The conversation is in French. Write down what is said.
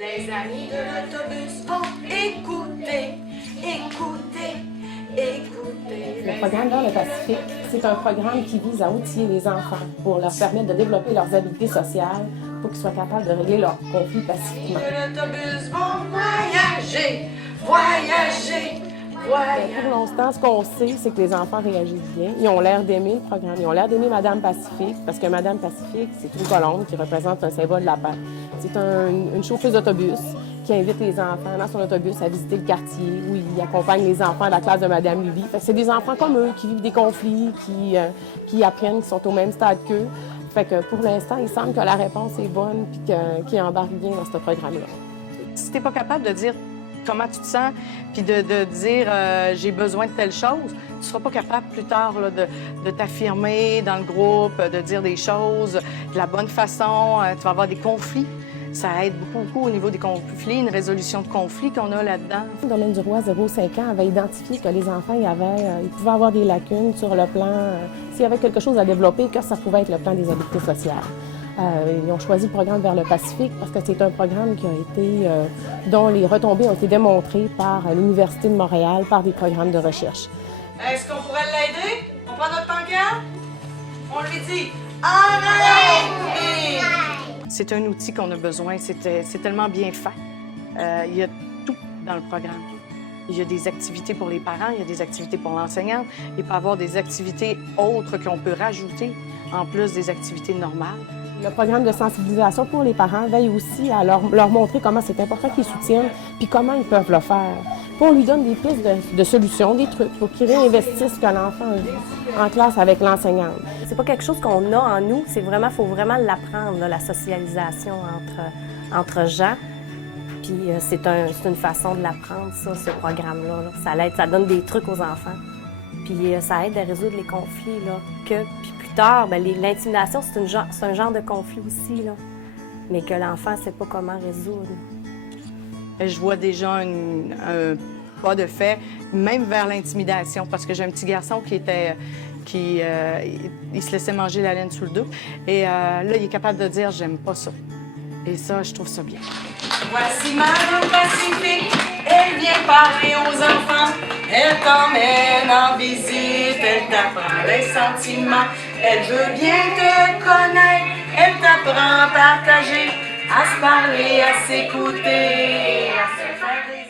Les amis de l'autobus vont écouter, écouter, écouter. Le programme Vers le Pacifique, c'est un programme qui vise à outiller les enfants pour leur permettre de développer leurs habiletés sociales pour qu'ils soient capables de régler leurs conflits pacifiquement. Les amis de l'autobus vont voyager, voyager, voyager. Pour l'instant, ce qu'on sait, c'est que les enfants réagissent bien. Ils ont l'air d'aimer le programme. Ils ont l'air d'aimer Madame Pacifique, parce que Madame Pacifique, c'est une colombe qui représente un symbole de la paix. C'est une chauffeuse d'autobus qui invite les enfants dans son autobus à visiter le quartier, où il accompagne les enfants de la classe de Madame Levy. C'est des enfants comme eux, qui vivent des conflits, qui apprennent, qui sont au même stade qu'eux. Fait que pour l'instant, il semble que la réponse est bonne et qu'ils embarquent bien dans ce programme-là. Si tu n'es pas capable de dire comment tu te sens, puis de dire j'ai besoin de telle chose, tu ne seras pas capable plus tard là, de t'affirmer dans le groupe, de dire des choses de la bonne façon. Tu vas avoir des conflits. Ça aide beaucoup au niveau des conflits, une résolution de conflits qu'on a là-dedans. Le domaine du roi 0-5 ans avait identifié que les enfants ils pouvaient avoir des lacunes sur le plan, s'il y avait quelque chose à développer, que ça pouvait être le plan des habiletés sociales. Ils ont choisi le programme Vers le Pacifique parce que c'est un programme qui a été, dont les retombées ont été démontrées par l'Université de Montréal par des programmes de recherche. Est-ce qu'on pourrait l'aider? On prend notre pancarte? On lui dit arrête! C'est un outil qu'on a besoin, c'est tellement bien fait. Il y a tout dans le programme. Il y a des activités pour les parents, il y a des activités pour l'enseignante. Il peut y avoir des activités autres qu'on peut rajouter en plus des activités normales. Le programme de sensibilisation pour les parents veille aussi à leur montrer comment c'est important qu'ils soutiennent puis comment ils peuvent le faire. Puis on lui donne des pistes de solutions, des trucs pour qu'ils réinvestissent ce que l'enfant vit en classe avec l'enseignante. C'est pas quelque chose qu'on a en nous, faut vraiment l'apprendre, la socialisation entre gens. Puis c'est une façon de l'apprendre, ça, ce programme-là. Ça donne des trucs aux enfants. Puis ça aide à résoudre les conflits, puis plus tard, l'intimidation, c'est un genre de conflit aussi, mais que l'enfant ne sait pas comment résoudre. Je vois déjà un pas de fait, même vers l'intimidation, parce que j'ai un petit garçon il se laissait manger la laine sous le dos. Et là, il est capable de dire « j'aime pas ça ». Et ça, je trouve ça bien. Voici Madame Pacifique, elle vient parler aux enfants. Elle t'emmène en visite, elle t'apprend les sentiments. Elle veut bien te connaître, elle t'apprend à partager, à se parler, à s'écouter, à se faire rire.